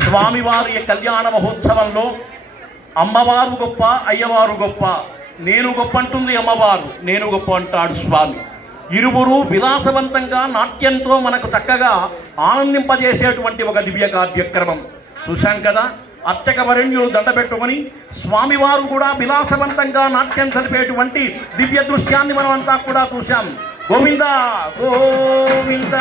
స్వామివారి కళ్యాణ మహోత్సవంలో అమ్మవారు గొప్ప, అయ్యవారు గొప్ప. నేను గొప్ప అంటుంది అమ్మవారు, నేను గొప్ప అంటాడు స్వామి. ఇరువురు విలాసవంతంగా నాట్యంతో మనకు చక్కగా ఆనందింపజేసేటువంటి ఒక దివ్య కార్యక్రమం చూశాం కదా. అర్చక వరణ్యులు దండ పెట్టుకొని స్వామివారు కూడా విలాసవంతంగా నాట్యం జరిపేటువంటి దివ్య దృశ్యాన్ని మనం అంతా కూడా చూశాం. గోవింద గోవింద.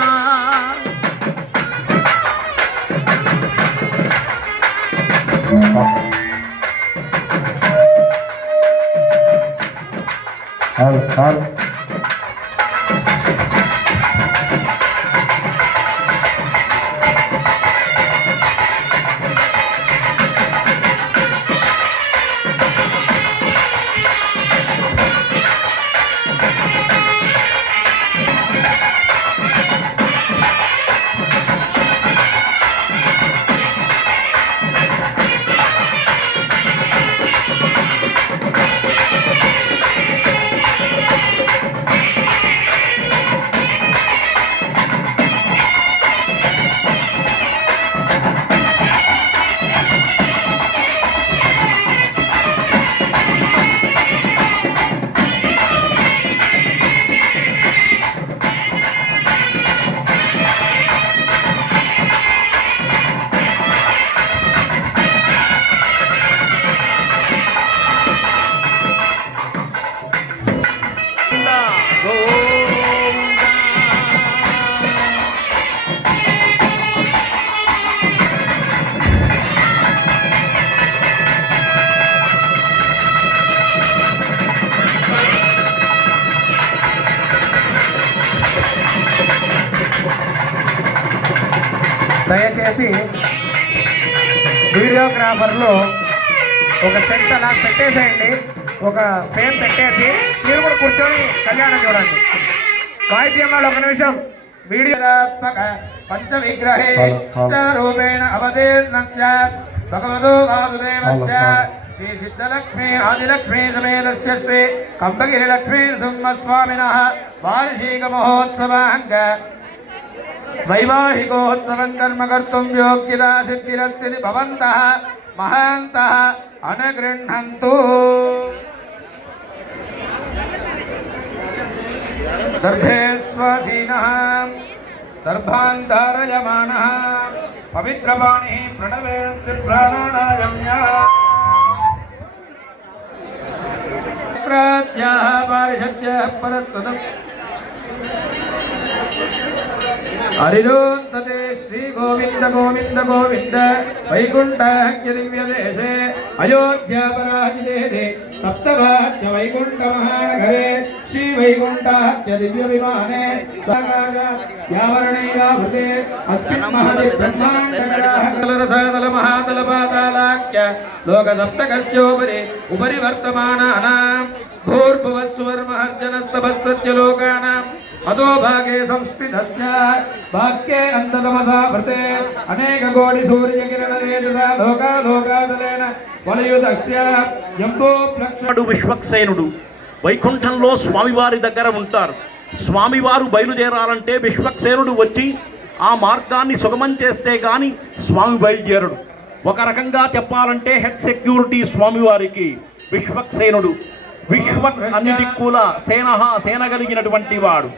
దయచేసి వీడియోగ్రాఫర్లు ఒక సెట్ అలా పెట్టేసేయండి, ఒక ఫ్రేమ్ పెట్టేసి మీరు కూడా కూర్చొని కళ్యాణం చూడండి. వాయిద్యం వాళ్ళు ఒక నిమిషం. వీడియోత్మక పంచ విగ్రహే రూపేణ అవతీర్ణస్య భగవతో వాసుదేవస్య శ్రీ సిద్ధలక్ష్మీ ఆదిలక్ష్మీ సమేతస్య శ్రీ కంబగిరి లక్ష్మీ నృసింహస్వామినః వార్షిక మహోత్సవాంగ వైవాహికోత్సవం కర్మ కర్తుం యోగ్యతా సిద్ధిరస్తి భవంతః మహాంతః అనుగృహ్ణంతు. దర్భేష్వసీనః దర్భాన్ ధారయమానః పవిత్రవాణి ప్రణవేన్ త్రిప్రాణాయామ్య ప్రత్యాహ పారిషత్యః పరస్పదం హరిజోంతతే శ్రీ గోవింద గోవింద గోవింద వైకుంఠాఖ్య దివ్యదేశే అయోధ్యాపరాజితే సప్తభాచ్య వైకుంఠ మహానగరే శ్రీ వైకుంఠాఖ్య దివ్య విమానే యావరణైరాభృతే అస్మిన్ మహతి బ్రహ్మాండకలరసాదల మహాతల పాతాళాఖ్య లోక సప్తకస్యోపరి ఉపరి వర్తమానానాం భూర్భువస్సువర్మహర్జనస్తభస్సత్య లోకానాం అధోభాగే సంస్కృతస్య వాక్యే అంతతమసా భృతే అనేక కోటి సూర్యకిరణేన లోకాలోకాదలేన వలయుదస్య యంబో ప్లక్షడు. విశ్వక్సేనుడు వైకుంఠంలో స్వామివారి దగ్గర ఉంటారు. స్వామివారు బయలుదేరాలంటే విశ్వక్సేనుడు వచ్చి ఆ మార్గాన్ని సుగమం చేస్తే గాని స్వామి బయలుదేరడు. ఒక రకంగా చెప్పాలంటే హెడ్ సెక్యూరిటీ స్వామివారికి విశ్వక్సేనుడు. విశ్వ అన్ని దిక్కుల సేన కలిగినటువంటి వాడు.